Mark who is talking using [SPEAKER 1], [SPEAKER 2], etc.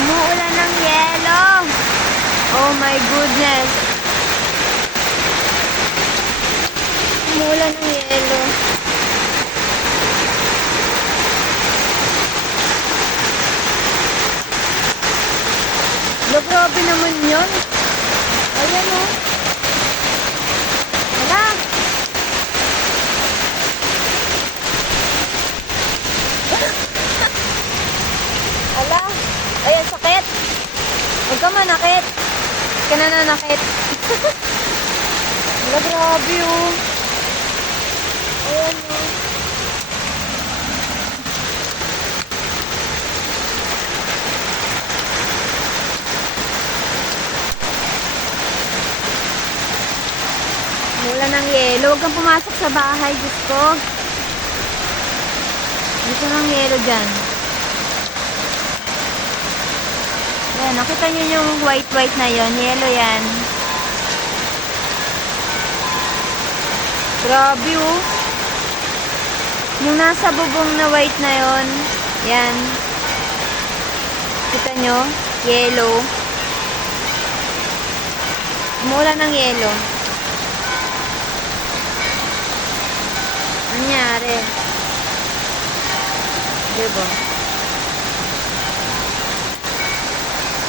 [SPEAKER 1] Umuulan ng yelo. Oh my goodness. Umuulan ng yelo. Lo, grabe naman yun. Ayan o. Oh. Wala. Ala. Ayan, sakit. Huwag ka manakit. Huwag ka na nanakit. Ala, grabe oh. Ayan oh. Mula ng yelo. Huwag kang pumasok sa bahay, Diyos ko. Dito ng yelo dyan. Ayan, nakita niyo yung white-white na yon Yelo yan. Grabe oh. Yung nasa bubong na white na yon Yan. Kita nyo? Yellow. Mula ng yelo. Nangyari. Diba?